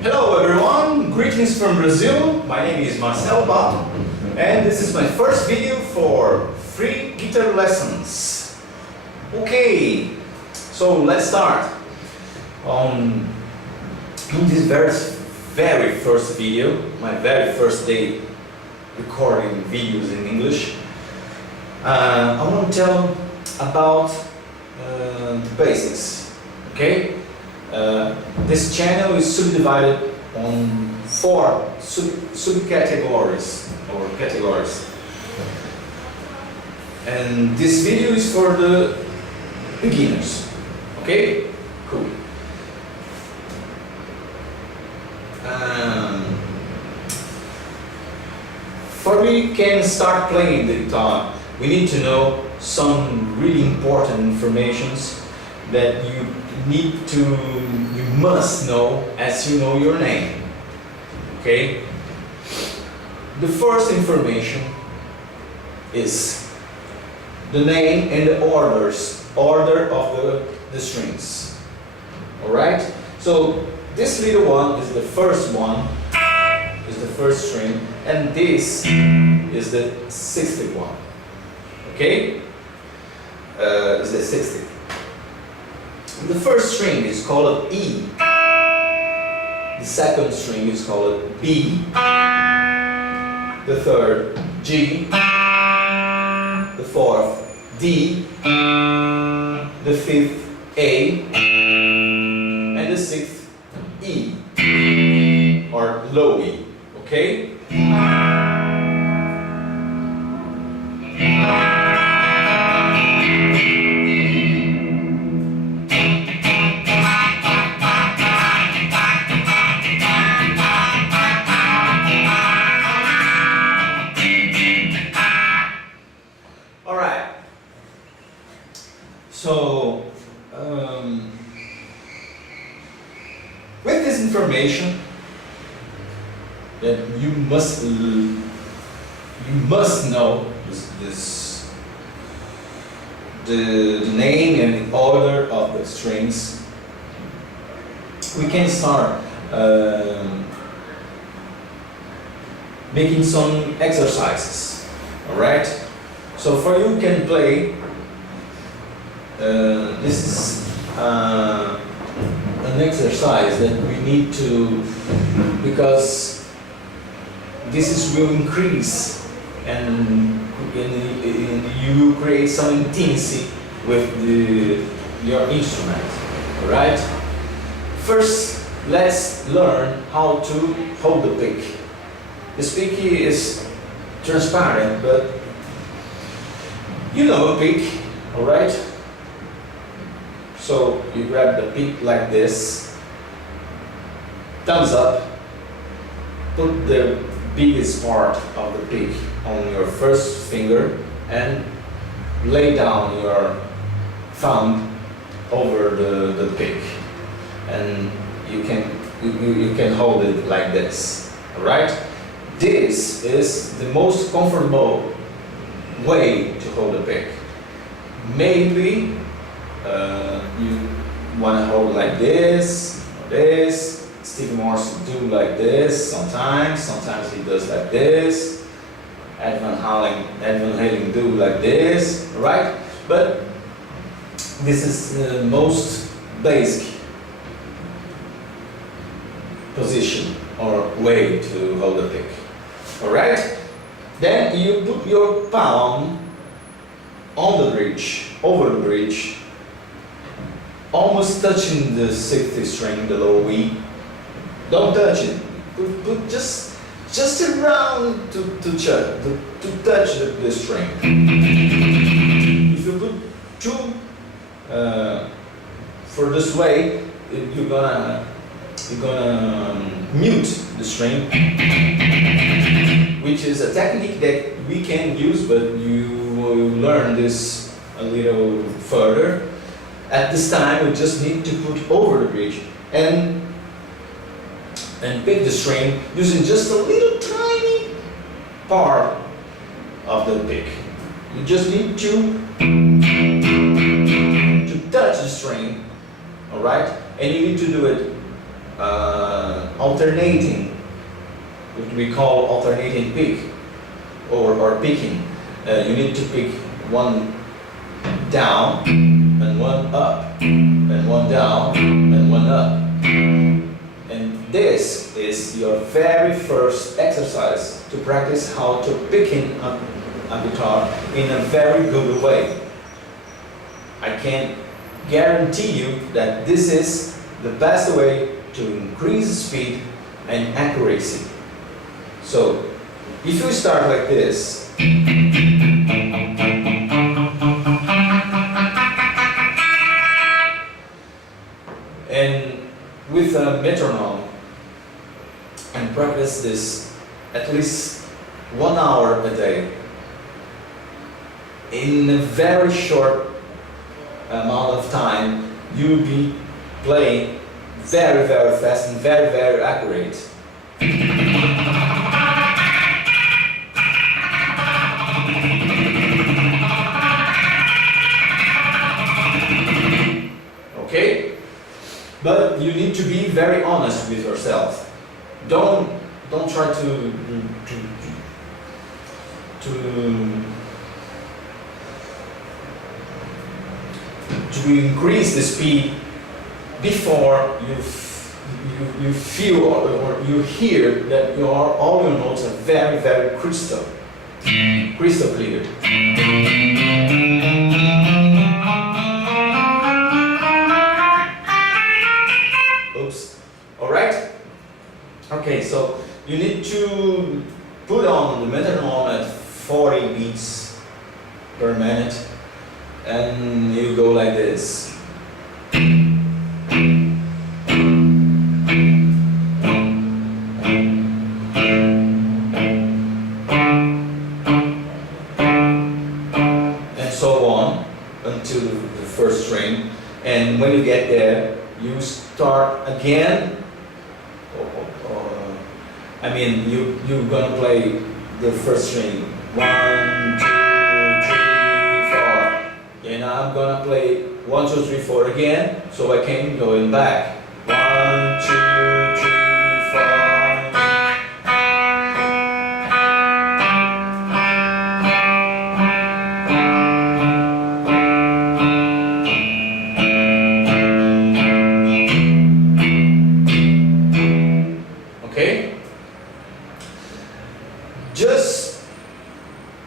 Hello everyone, greetings from Brazil. My name is Marcel Bato and this is my first video for free guitar lessons. Okay, so let's start. On this very first video, my very first day recording videos in English, I want to tell about the basics. Okay. This channel is subdivided on 4 subcategories or categories, and this video is for the beginners. Okay, cool. Before we can start playing the guitar, we need to know some really important informations that you must know as you know your name. Okay? The first information is the name and the order of the strings. Alright? So this little one is the first one, is the first string, and this is the 60th one. Okay? Is the 60th. The first string is called E. The second string is called B. The third, G. The fourth, D. The fifth, A. And the sixth, E. Or low E. Okay? So, with this information, that you must know the name and the order of the strings. We can start making some exercises. All right. So for you can play. This is an exercise that we need to, because this will increase and you will create some intimacy with your instrument. Alright? First, let's learn how to hold the pick. This pick is transparent, but you know a pick, alright? So you grab the pick like this, thumbs up, put the biggest part of the pick on your first finger and lay down your thumb over the pick, and you can hold it like this. Alright? This is the most comfortable way to hold the pick. Maybe you want to hold like this, or this. Steve Morse do like this sometimes he does like this. Ed Van Halen do like this, right? But this is the most basic position or way to hold the pick. Alright? Then you put your palm on the bridge, over the bridge, almost touching the 60th string, the low E. Don't touch it. Put just around to touch the string. If you put too for this way, you're gonna mute the string, which is a technique that we can use, but you will learn this a little further. At this time, we just need to put over the bridge and pick the string using just a little tiny part of the pick. You just need to touch the string, all right? And you need to do it alternating, what we call alternating pick, or picking. You need to pick one down and one up, and one down and one up. And this is your very first exercise to practice how to picking a guitar in a very good way. I can guarantee you that this is the best way to increase speed and accuracy. So, if you start like this, and with a metronome, and practice this at least 1 hour a day, in a very short amount of time, you'll be playing very, very fast and very, very accurate. Okay? But you need to be very honest with yourself. Don't try to increase the speed before you feel or you hear that all your notes are very, very crystal clear. Oops. All right. Okay, so you need to put on the metronome at 40 beats per minute, and you go like this. And so on until the first string, and when you get there, you start again. I mean, you're gonna play the first string. 1, 2, 3, 4. And I'm gonna play 1, 2, 3, 4 again, so I can go in back. 1, 2, 3, 4. Okay? Just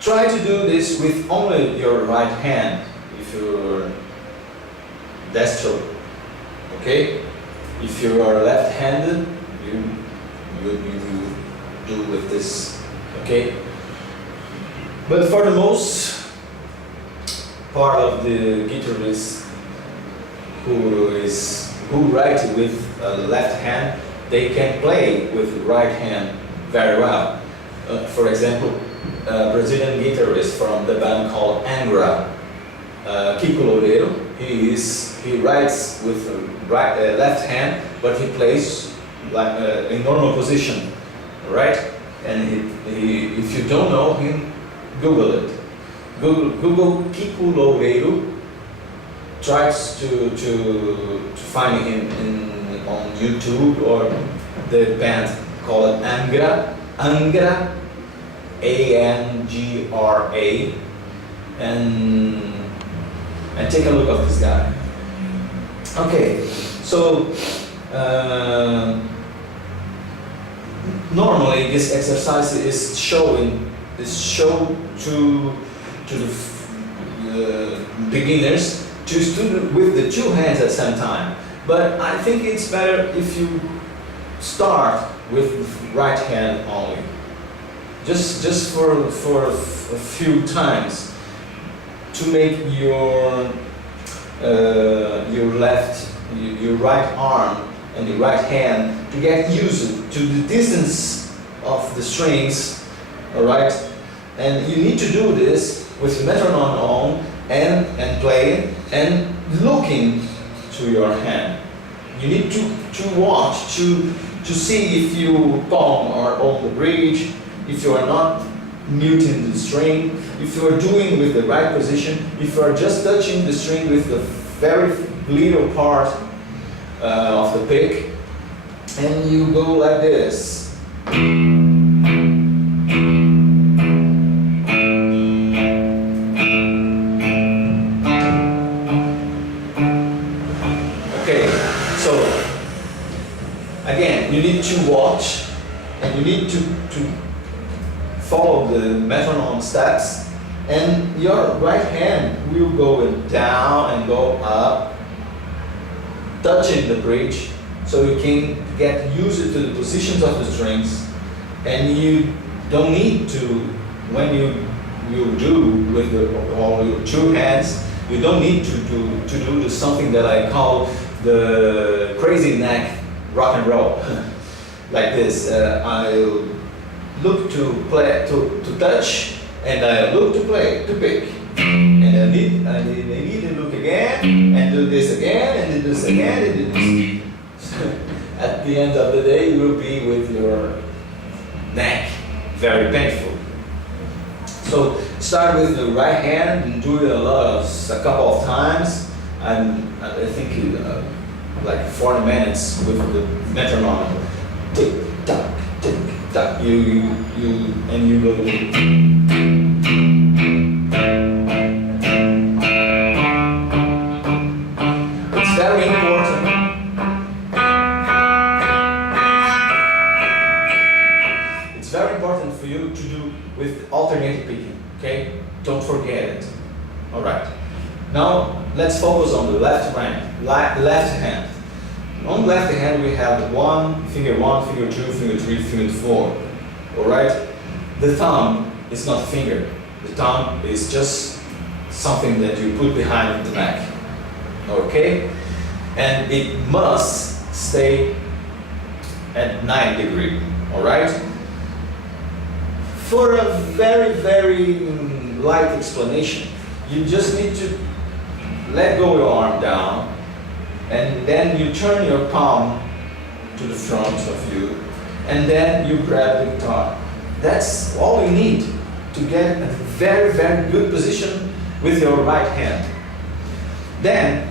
try to do this with only your right hand if you're dextro. Okay? If you are left-handed, you do with this. Okay? But for the most part of the guitarists who write with a left hand, they can play with the right hand very well. For example, a Brazilian guitarist from the band called Angra, Kiko Loureiro, he writes with the left hand, but he plays like in normal position, right? And if you don't know him, Google it. Google Kiko Loureiro. Tries to find him on YouTube or the band called Angra, A-N-G-R-A, and take a look at this guy. Okay, so normally this exercise is shown to the beginners to do with the two hands at the same time. But I think it's better if you start with the right hand only. Just for a few times to make your right arm and your right hand to get used to the distance of the strings, all right? And you need to do this with the metronome on and playing and looking to your hand. You need to watch to see if your palm are on the bridge, if you are not muting the string, if you are doing with the right position, if you are just touching the string with the very little part of the pick, and you go like this. Okay, so again, you need to watch and you need to follow the metronome steps, and your right hand will go down and go up, touching the bridge, so you can get used to the positions of the strings, and you don't need to, when you do with all your two hands, you don't need to do something that I call the crazy neck rock and roll. Like this, I'll look to play, to touch, and I look to play, to pick. And I need to look again, and do this again, and do this again, and do this. At the end of the day, you will be with your neck very painful. So start with the right hand and do it a couple of times. I think like 40 minutes with the metronome. Tick tock, tick tock. You go. It's very important. It's very important for you to do with alternating picking. Okay, don't forget it. All right. Now let's focus on the left hand. On the left hand we have finger 1, finger 2, finger 3, finger 4. All right. The thumb is not a finger. The thumb is just something that you put behind the neck. Okay, and it must stay at 90 degrees. All right. For a very, very light explanation, you just need to let go your arm down, and then you turn your palm to the front of you, and then you grab the guitar. That's all you need to get a very, very good position with your right hand. Then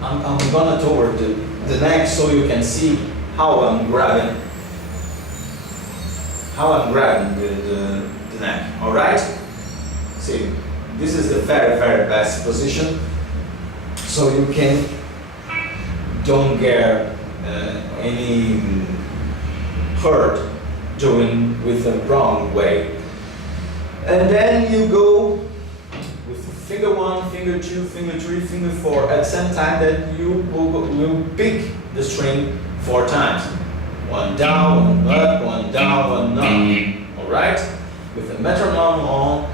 I'm gonna toward the neck so you can see how I'm grabbing the neck. All right. See, this is the very, very best position, so you don't get any hurt doing with the wrong way. And then you go with finger 1, finger 2, finger 3, finger 4 at the same time that you will pick the string 4 times. 1 down, 1 up, 1 down, 1 up. All right. With the metronome on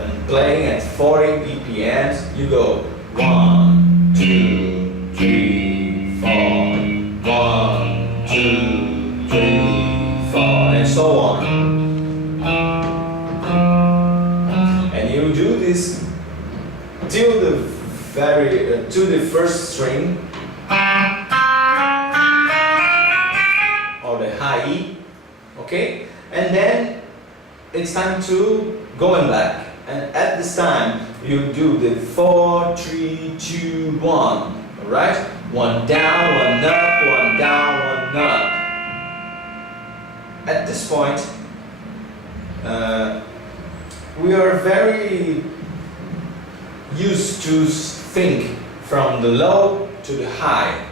and playing at 40 BPMs, you go 1, 2, 3, 4, 1, 2, 3, 4, and so on. And you do this till the to the first string or the high E, okay, and then it's time to going back. And at this time, you do the 4, 3, 2, 1. All right? 1 down, 1 up, 1 down, 1 up. At this point, we are very used to think from the low to the high,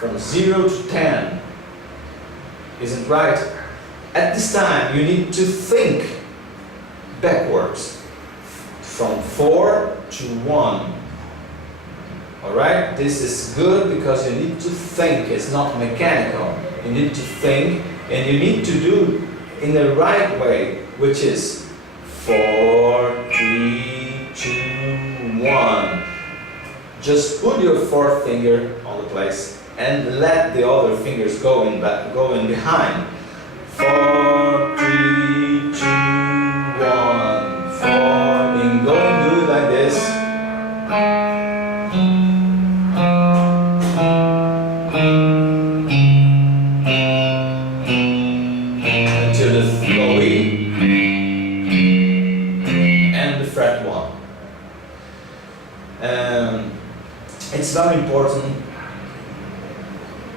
from 0 to 10. Isn't right? At this time, you need to think backwards from 4 to 1. Alright? This is good because you need to think. It's not mechanical. You need to think, and you need to do in the right way, which is 4, 3, 2, 1. Just put your 4th finger on the place and let the other fingers go in behind. 4, 3, 2, 1, 4, and go and do it like this. Until the low E and the fret 1. It's very important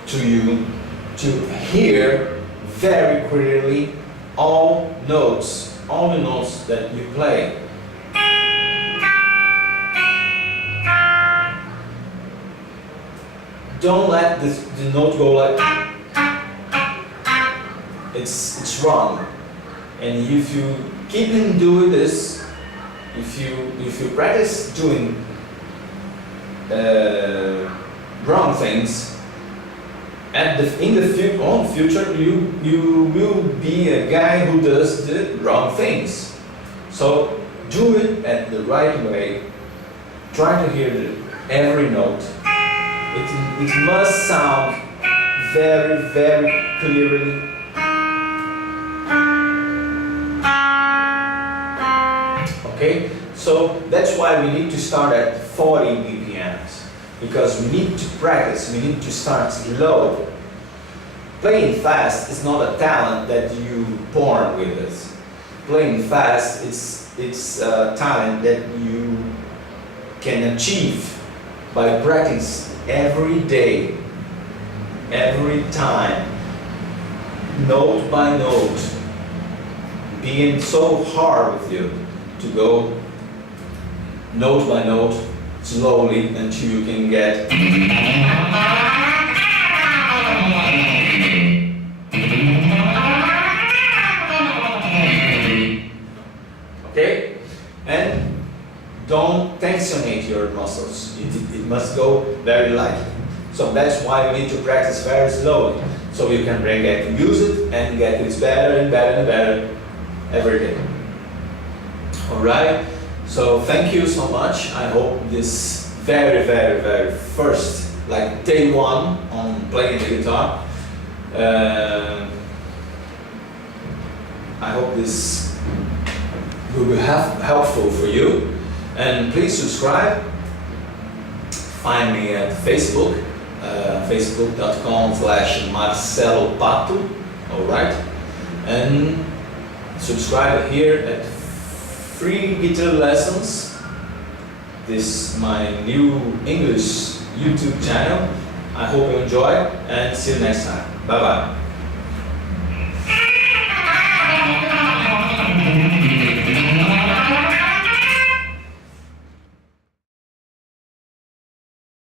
to you to hear very clearly all the notes that you play. Don't let the note go like it's wrong. And if you keep on doing this, if you practice doing wrong things, in the future you will be a guy who does the wrong things. So do it at the right way. Try to hear every note. It must sound very, very clearly. Okay, so that's why we need to start at 40 BPMs, because we need to practice, we need to start slow. Playing fast is not a talent that you born with it. Playing fast, it's a talent that you can achieve by practice every day, every time, note by note, being so hard with you to go note by note slowly until you can get okay, and don't tensionate your muscles. It must go very light. So that's why we need to practice very slowly, so you can get use it and get it better and better and better every day. Alright, so thank you so much. I hope this very, very, very first, like day one on playing the guitar, I hope this will be helpful for you. And please subscribe. Find me at Facebook, facebook.com/Marcelo Pato, alright? And subscribe here at Free Guitar Lessons. This is my new English YouTube channel. I hope you enjoy and see you next time. Bye bye.